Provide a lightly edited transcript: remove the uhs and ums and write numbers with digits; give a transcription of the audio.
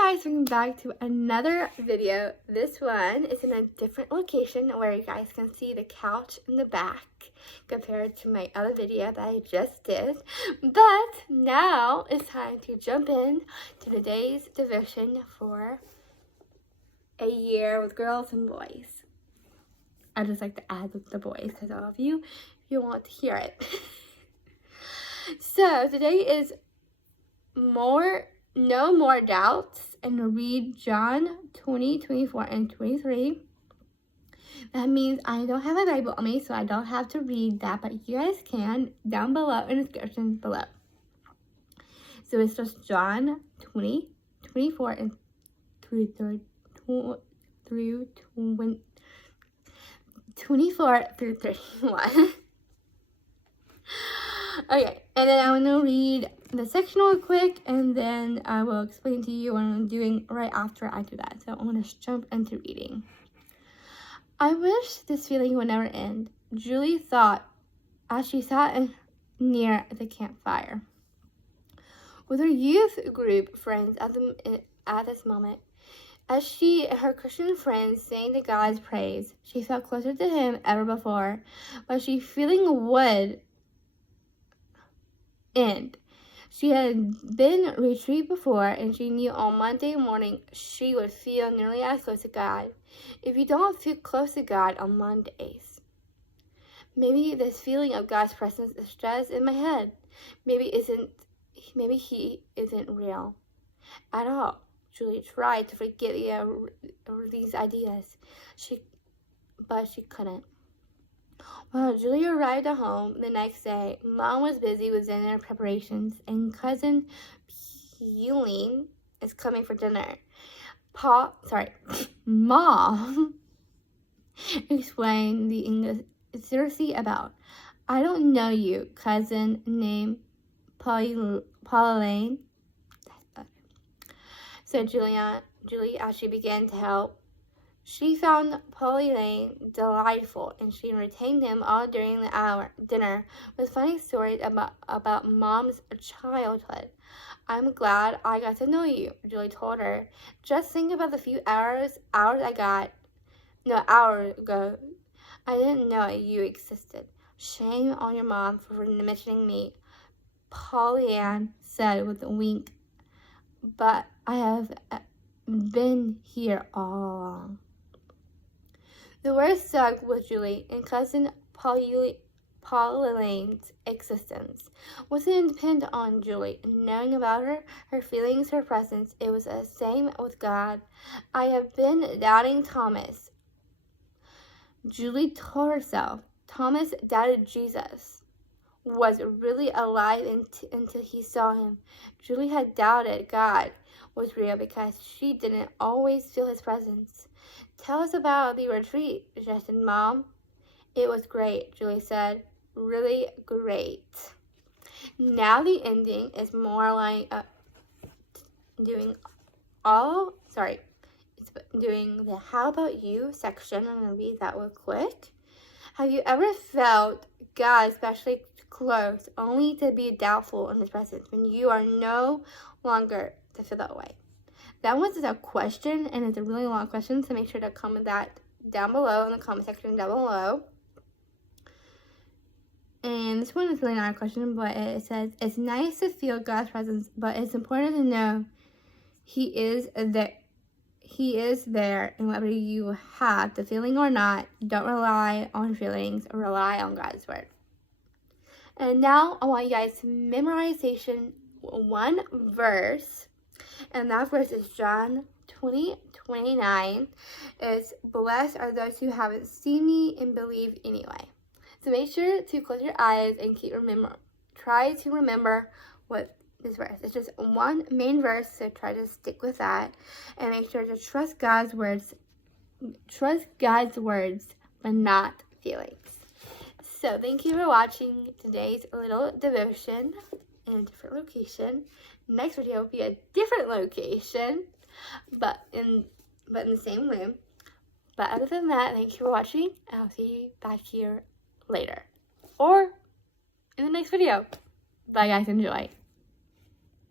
Hi guys, welcome back to another video. This one is in a different location where you guys can see the couch in the back compared to my other video that I just did. But now it's time to jump in to today's devotion for a year with girls and boys. I just like to add with the boys because all of you want to hear it. So today is No More Doubts, and read John 20, 24, and 23. That means I don't have a Bible on me, so I don't have to read that, but you guys can down below in the description below. So it's just John 20, 24, and 24 through 31. Okay, and then I'm going to read the section real quick, and then I will explain to you what I'm doing right after I do that. So I'm going to jump into reading. I wish this feeling would never end, Julie thought as she sat near the campfire with her youth group friends at this moment. As she and her Christian friends sang to God's praise, she felt closer to Him ever before, but she feeling would end. She had been retreat before, and she knew on Monday morning she would feel nearly as close to God. If you don't feel close to God on Mondays, maybe this feeling of God's presence is just in my head. Maybe He isn't real at all. Julie tried to forget these ideas, but she couldn't. When Julie arrived at home the next day, Mom was busy with dinner preparations, and Cousin Pauline is coming for dinner. Mom explained the inconsistency about. I don't know you, cousin named Pauline. Said Julie as she began to help. She found Pauline delightful, and she entertained him all during the dinner with funny stories about Mom's childhood. I'm glad I got to know you, Julie told her. Just think about the few hours ago. I didn't know you existed. Shame on your mom for mentioning me, Pauline said with a wink. But I have been here all along. The worst stuck with Julie, and Cousin Pauline's existence wasn't dependent on Julie knowing about her feelings, her presence. It was the same with God. I have been doubting Thomas, Julie told herself. Thomas doubted Jesus was really alive until he saw him. Julie had doubted God was real because she didn't always feel His presence. Tell us about the retreat, suggested Mom. It was great, Julie said. Really great. Now the ending is more like doing the How About You section. I'm going to read that real quick. Have you ever felt God especially close only to be doubtful in His presence when you are no longer to feel that way? That one is a question, and it's a really long question, so make sure to comment that down below in the comment section down below. And this one is really not a question, but it says, it's nice to feel God's presence, but it's important to know He is there, and whether you have the feeling or not, don't rely on feelings, or rely on God's word. And now I want you guys to memorize one verse. And that verse is John 20, 29. It's, blessed are those who haven't seen me and believe anyway. So make sure to close your eyes and try to remember what this verse. It's just one main verse, so try to stick with that. And make sure to trust God's words, but not feelings. So thank you for watching today's little devotion in a different location. Next video will be a different location, but in the same room. But other than that, thank you for watching, and I'll see you back here later or in the next video. Bye guys, enjoy.